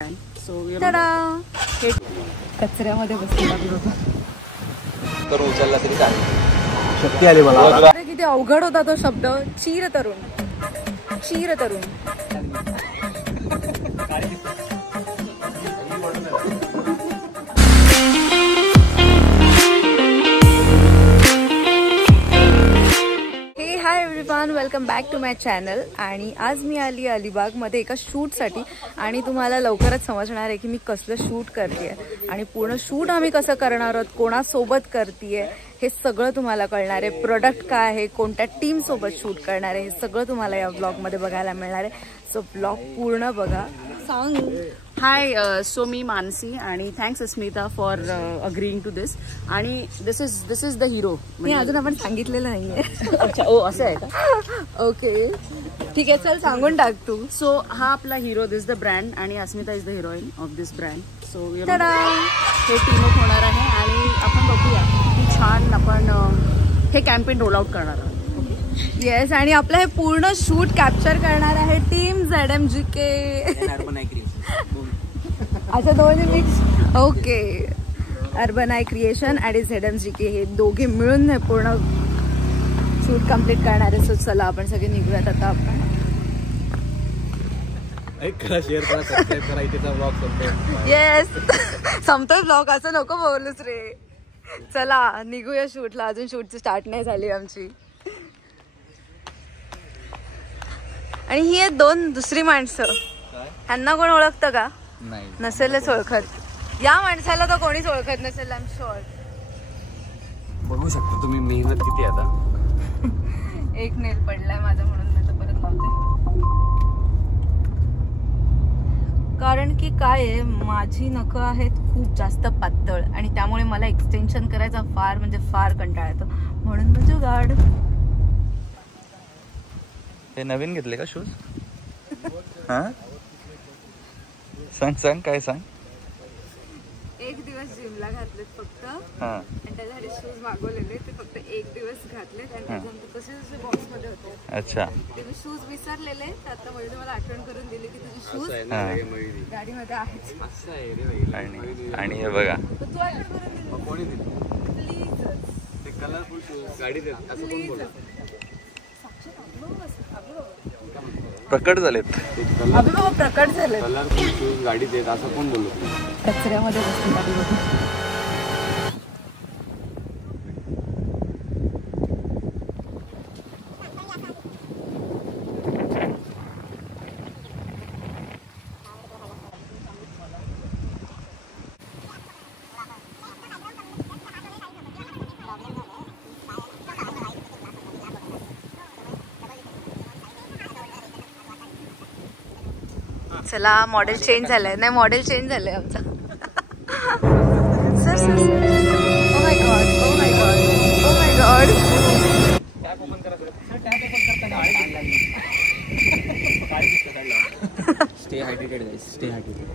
हे कचऱ्यामध्ये बसलेला तर उचलला तरी चालेल. शक्ती आली मला. किती अवघड होता तो शब्द. चीर तरुण, चीर तरुण. Hi everyone, welcome back to my channel. आणि आज मी आली अलिबागमध्ये एका शूटसाठी आणि तुम्हाला लवकरच समजणार आहे की मी कसलं शूट करते आणि पूर्ण शूट आम्ही कसं करणार आहोत, कोणासोबत करते हे सगळं तुम्हाला कळणार आहे. प्रोडक्ट काय आहे, कोणत्या टीमसोबत शूट करणार आहे, हे सगळं तुम्हाला या ब्लॉगमध्ये बघायला मिळणार आहे. सो ब्लॉग पूर्ण बघा. सांग. हाय, सो मी मानसी आणि thanks Asmita for agreeing to this. आणि दिस इज द हिरो. मी अजून आपण सांगितलेलं नाहीये. अच्छा, ओ असं आहे का? ओके, ठीक आहे, चल सांगून टाक तू. सो हा आपला हिरो, दिस द ब्रँड, आणि Asmita is the heroine of this brand. So हे टीमअप होणार आहे आणि आपण बघूया की छान आपण हे कॅम्पेन रोल आउट करणार आहोत. येस, आणि आपलं हे पूर्ण शूट कॅप्चर करणार आहे टीम ZMGK. अच्छा, दोन्ही mix. Okay, urban I creation आणि ZMGK हे दोघे मिळून हे पूर्ण शूट कम्प्लीट करणार आहे. सो चला आपण सगळे निघूयात आता. आपण शेअर करा, सबस्क्राइब करा. इथेचा ब्लॉग संपतोय. येस, संपतोय ब्लॉग. असं नको बोलूच रे. चला निघूया शूटला. अजून शूटची स्टार्ट नाही झाली आमची. आणि ही आहेत दोन दुसरी माणसं. ह्यांना कोण ओळखतं का? नाही, नसेलच ओळखत. या माणसाला तर कोणीच ओळखत नसेल, आय एम शुअर. बघू शकता तुम्ही मेहनत किती आता. एक नेल पडलाय माझा म्हणून मी तर परत लावते. कारण की काय आहे, माझी नखं आहेत खूप जास्त पातळ आणि त्यामुळे मला एक्सटेन्शन करायचा फार म्हणजे फार कंटाळा येतो. म्हणून मग जुगाड. हे नवीन घेतले का शूज? हा, सांग सांग, काय सांग. एक दिवस जिमला घातलेत फक्त. हा, आणि त्याच्यासाठी शूज मागवलेले, ते फक्त एक दिवस घातलेत आणि त्याच्यानंतर तसे जसे बॉक्स मध्ये होते. अच्छा, ते मी शूज विसरलेले, तर आता मयूरने मला आठवण करून दिली की तुझे शूज गाडीमध्ये आहेत. आणि हे बघा, तू आठवण करून दिली प्लीज. ते कलरफुल शूज गाडीत असं कोण बोलत? प्रकट झालेत. अभि बाबा प्रकट झाले. कलरफुल शूज गाडीत येत असं कोण बोलत? कचऱ्यामध्ये बसते. चला, मॉडेल चेंज झालंय. नाही, मॉडेल चेंज झालंय आमचा. Sir sir, oh my God, oh my God, oh my God. Stay hydrated guys, stay hydrated.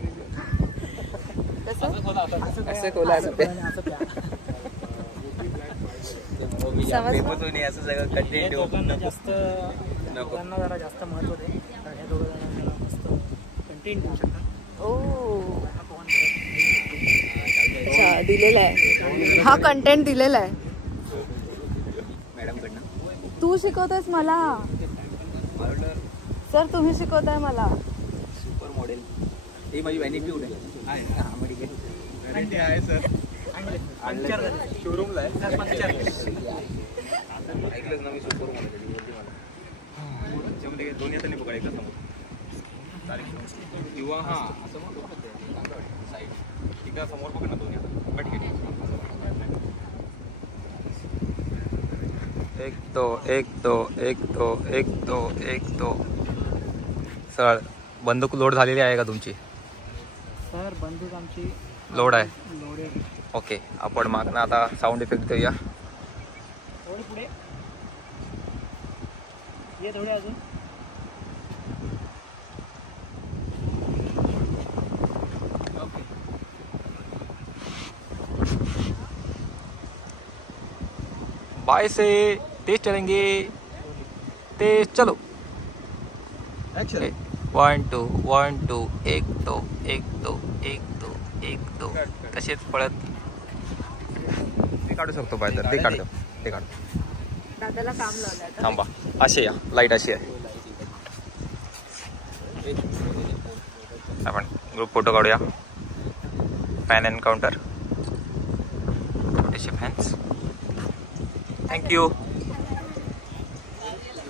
असं कोला असं ते समजलं. असं सगळं कंटेंट जास्त लोकांना जरा जास्त महत्व दे. हे दोघं मस्त कंटेंट देऊ शकतात. ओ, अच्छा, दिलेला आहे हा कंटेंट दिलेला आहे. मॅडम कडनं तू शिकवतोयस मला? सर तुम्ही शिकवताय मला. Super model. ही माझी व्हॅनिट्यूड आहे. हा, मेडिकल आहे सर. शोरूमला आहे. ऐकलंच ना मी, सुपर मॉडेल. दोन्ही आता नाही बघा एकदा समोर किंवा हा असं साईड ठीक आहे, समोर बघ ना दोन्ही आता. एक दो एक दो एक दो एक दो एक दो. सर, बंदूक लोड झालेली आहे का तुमची? सर, बंदूक आमची लोड आहे. लोड आहे. ओके, आपण मागणं आता साऊंड इफेक्ट देऊया. थोडे पुढे ये, थोडे अजून. बाय से तेज चलेंगे, तेज चलो. 1 2 1 2 1 2 1 2 1 2 1 2 तसेच पळत ते काढू शकतो पाहिजे ते काढतो ते काढतो. दादाला काम लावलं थांबा अशी या लाईट अशी आहे. आपण ग्रुप फोटो काढूया. फॅन एन्काउंटर छोटेसे फॅन्स. Thank you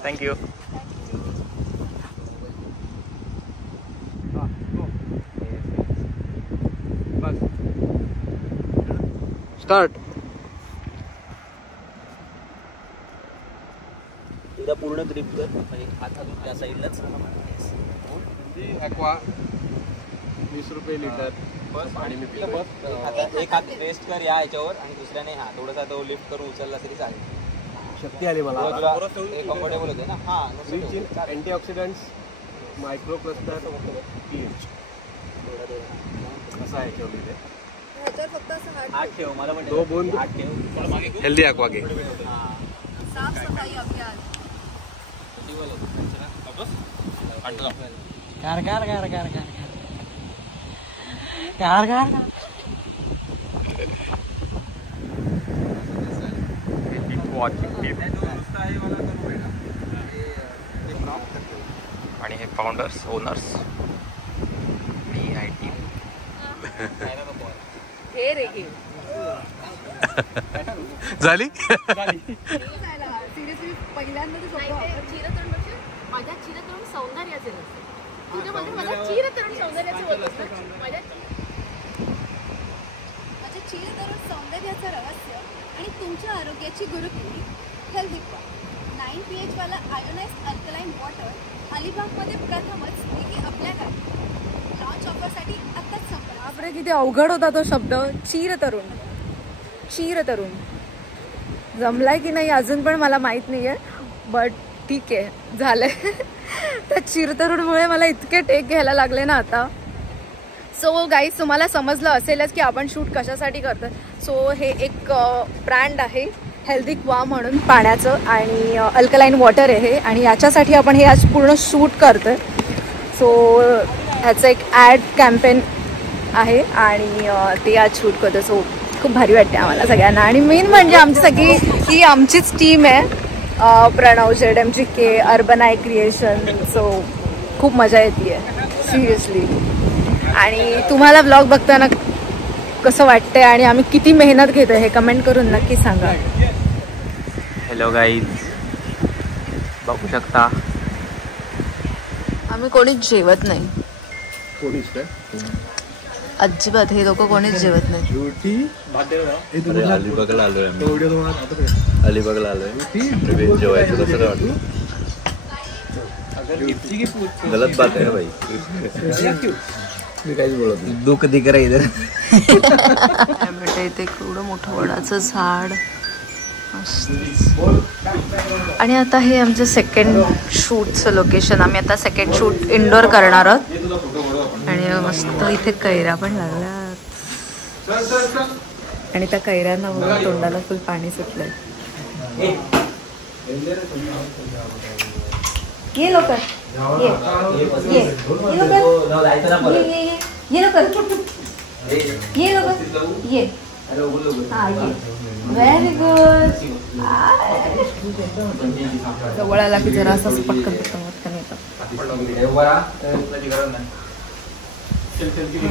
thank you. स्टार्ट. एकदा पूर्ण ग्रिप कर म्हणजे हात घालून त्या साईडलाच. ॲक्वा 20 रुपये लिटर. पाणी मी पितो. आता एक हात रेस्ट कर या ह्याच्यावर आणि दुसऱ्याने हा थोडासा तो लिफ्ट करून उचलला तरी चालेल. शक्ती आली मला. कम्फर्टेबल होते ना. हा rich in antioxidants, micro cluster, pH असं आहे याच्यावर लिहिले. फक्त असं आठ ठेव. मला म्हणते दो बूंद. 8 ठेव. हेल्दी ॲक्वा घे. साफ सफाई अभियान. Car car car car car car car car. आणि हे फाउंडर्स ओनर्स टीम. हे रे घे. झाली. सिरियसली पहिल्यांदा ते माझ्या चिरतरुण सौंदर्याचे रस्ते. तुझ्या माझ्या चिरतरुण सौंदर्याचे होत माझ्या चिरतरुण सौंदर्याचं रहस्य आणि तुमच्या आरोग्याची गुरुकिल्ली हेल्दीक्वा 9 pH वाला आयोनाइज्ड अल्कलाइन वॉटर अलिबागमध्ये प्रथमच देखील आपल्याकडे लॉन्च ऑफरसाठी आत्ताच संपर्क. बापरे किती अवघड होता तो शब्द. चिरतरुण. चिरतरुण जमलाय की नाही अजून पण मला माहित नाहीये, बट ठीक आहे झालंय. त्या चिरतरुणमुळे मला इतके टेक घ्यायला लागले ना आता. सो गाईज तुम्हाला समजलं असेलच की आपण शूट कशासाठी करतो. सो हे एक ब्रँड आहे हेल्दीक्वा म्हणून पाण्याचं आणि अल्कलाइन वॉटर आहे हे, आणि याच्यासाठी आपण हे आज पूर्ण शूट करतोय. सो ह्याचं एक ॲड कॅम्पेन आहे आणि ते आज शूट करतो. सो खूप भारी वाटते आम्हाला सगळ्यांना. आणि मेन म्हणजे आमची सगळी ही आमचीच टीम आहे. प्रणव ZMGK, अर्बनाय क्रिएशन. सो खूप मजा येते सिरियसली. आणि तुम्हाला ब्लॉग बघताना कसं वाटतंय आणि आम्ही किती मेहनत घेतोय हे कमेंट करून नक्की सांगा. हॅलो गाईज, बघू शकता आम्ही कोणीच जेवत नाही. कोणीच काय अजिबात हे लोक कोणीच जेवत नाही. अलिबागला आलोय आम्ही. अलिबागला आलोय जेवायचं. कसं वाटतं? गलत बात आहे भाई. मी काहीच बोलत नाही. दुःख दिख रहा इधर. बेटा इथे एवढं मोठं वडाचं झाड. आणि आता हे आमचं सेकंड शूटचं लोकेशन. आम्ही आता सेकंड शूट इंडोर करणार आहोत. आणि मस्त इथे कैऱ्या पण लागल्या आणि त्या कैऱ्यांना बघून तोंडाला फुल पाणी सुटलंय. ये लवकर ये ये ये लवकर ये लवकर ये लवकर ये. हा ये. Very good. जवळ आला की जरा असं पटकन पटकन येतं.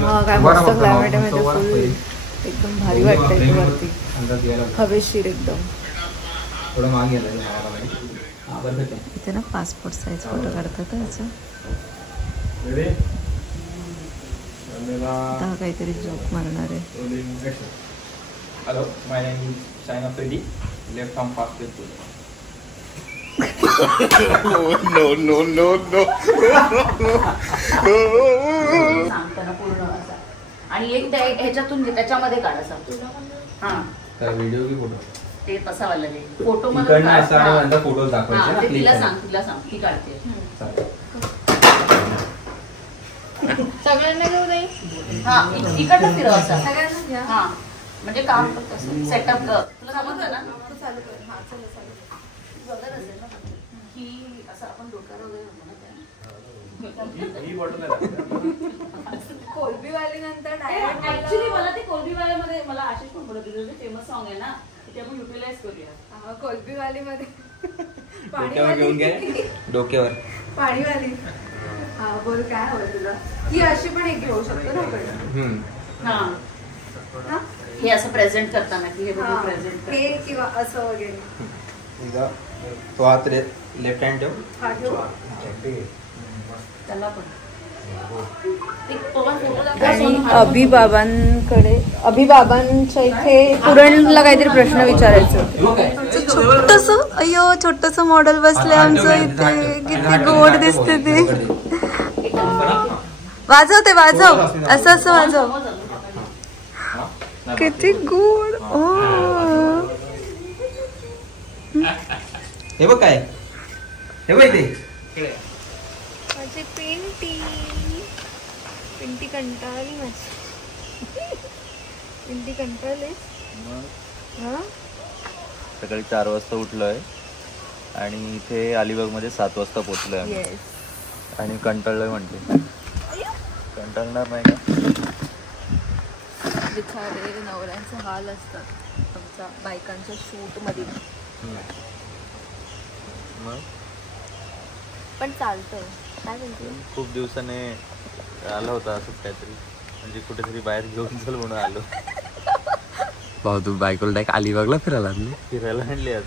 हा काय मस्त क्लायमेट आहे. म्हणजे फुल एकदम भारी वाटतंय वरती. हवेशीर एकदम. इथे ना पासपोर्ट साईज फोटो काढतात याचा. आता काहीतरी जोक मारणार आहे. Hello, my name is Shaina Freddy. Left arm fast with no. सांगताना पूर्ण असा. आणि एक ह्याच्यातून त्याच्यामध्ये काढायचा. हा काय व्हिडिओ की फोटो? ते तसा वाला फोटो फोटो दाखवायचे ना. तिला सांग ती काढते. सगळ्यांना घेऊ नाही. हा इकडनं फिरव असा सगळ्यांना. हा म्हणजे काम सेटअप तुला समजलं ना. चालू कर. हा चल चालू बघत असेल ना की असं आपण डोक्यावर वगैरे होतो ना. कोलबीवाली नंतर डायरेक्ट ऍक्च्युली मला ते कोलबीवाल्यामध्ये मला आशिष पण बोलत होते फेमस सॉन्ग आहे ना ते आपण युटिलाइज करूया. कोलबीवाली मध्ये डोक्यावर घेऊन घे डोक्यावर पाणीवाली. हा बोल काय हवं तुला? ही अशी पण एक घेऊ शकतो ना आपण. हा हे असं प्रेझेंट करताना की हे बघून प्रेझेंट हे किंवा असं वगैरे. तो हात लेफ्ट हँड ठेव. हा ठेवू. त्याला पण आणि अभिबाबांच्या इथे पुरणला काहीतरी प्रश्न विचारायचं. छोटस मॉडेल बसले आमचं इथे. किती गोड दिसते ते. वाजव असं वाजव. किती गोड. हे बघ काय हे बघ इथे माझी पिंटी कंटाळली माझी. पिंटी कंटाळली. सकाळी 4 वाजता उठलोय आणि इथे अलिबागमध्ये 7 वाजता पोहोचलोय आणि कंटाळलोय म्हटले. कंटाळणार नाही का? बिचारे नवऱ्यांचे हाल असतात आमच्या बायकांच्या शूट मध्ये. पण चालतंय. काय म्हणते? खूप दिवसाने आला होता असंच काहीतरी म्हणजे कुठेतरी बाहेर घेऊन चल म्हणून आलो. भाऊ तू बायकोला डायरेक्ट अलिबागला फिरायला आणली. फिरायला आणली आज.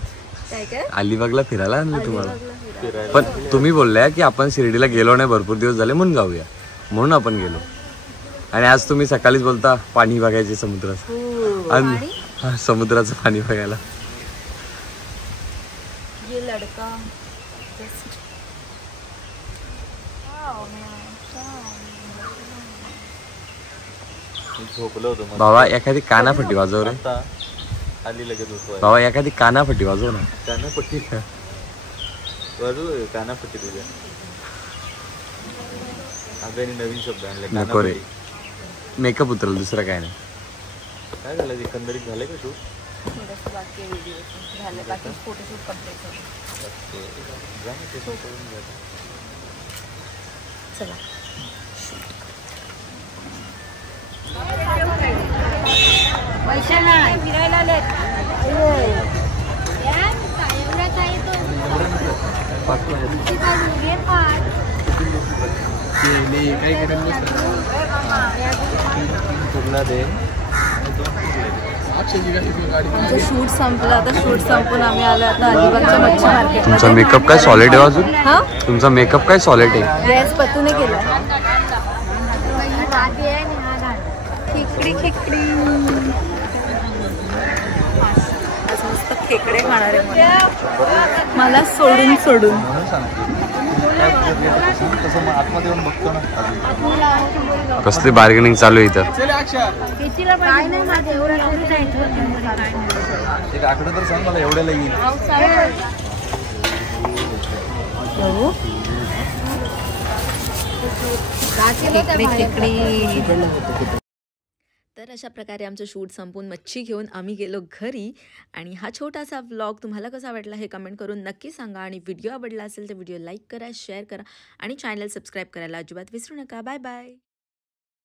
काय अलिबागला फिरायला आणलं तुम्हाला. फिरायला पण तुम्ही बोलल्या की आपण शिर्डीला गेलो नाही भरपूर दिवस झाले म्हणून जाऊया म्हणून आपण गेलो. आणि आज तुम्ही सकाळीच बोलता पाणी बघायचे समुद्राचं. आणि समुद्राचं पाणी बघायला. ये लडका झोपलो होतो बाबा. एखादी कानापट्टी वाजव रे. आली लगेच उठवाय. बाबा एखादी कानापट्टी वाजव ना. कानापट्टी वाजू कानापट्टी तुझ्या. अगं नवीन शब्द आणले. नको रे. मेकअप उतरल दुसरं काय नाही. काय झालं एकंदरीत झालं का शूट? चला फिरायला आले. आमचं शूट संपलं. आता शूट संपून आम्ही आलो आता अलिबागच्या मच्छी मार्केट. तुमचा मेकअप काय सॉलिड आहे अजून? तुमचा मेकअप काय सॉलिड आहे? येस पतूने केला. खेकडी आज मस्त खेकडे खाणार आहे मला सोडून. कसली बार्गेनिंग चालू आहे इथं? एक आकडा तर सांग मला एवढ्याला येईल. तर अशा प्रकारे आमचं शूट संपून मच्छी घेऊन आम्ही गेलो घरी. आणि हा छोटासा व्लॉग तुम्हाला कसा वाटला हे कमेंट करून नक्की सांगा. आणि व्हिडिओ आवडला असेल तर व्हिडिओ लाईक करा, शेअर करा आणि चॅनल सबस्क्राईब करायला अजिबात विसरू नका. Bye bye.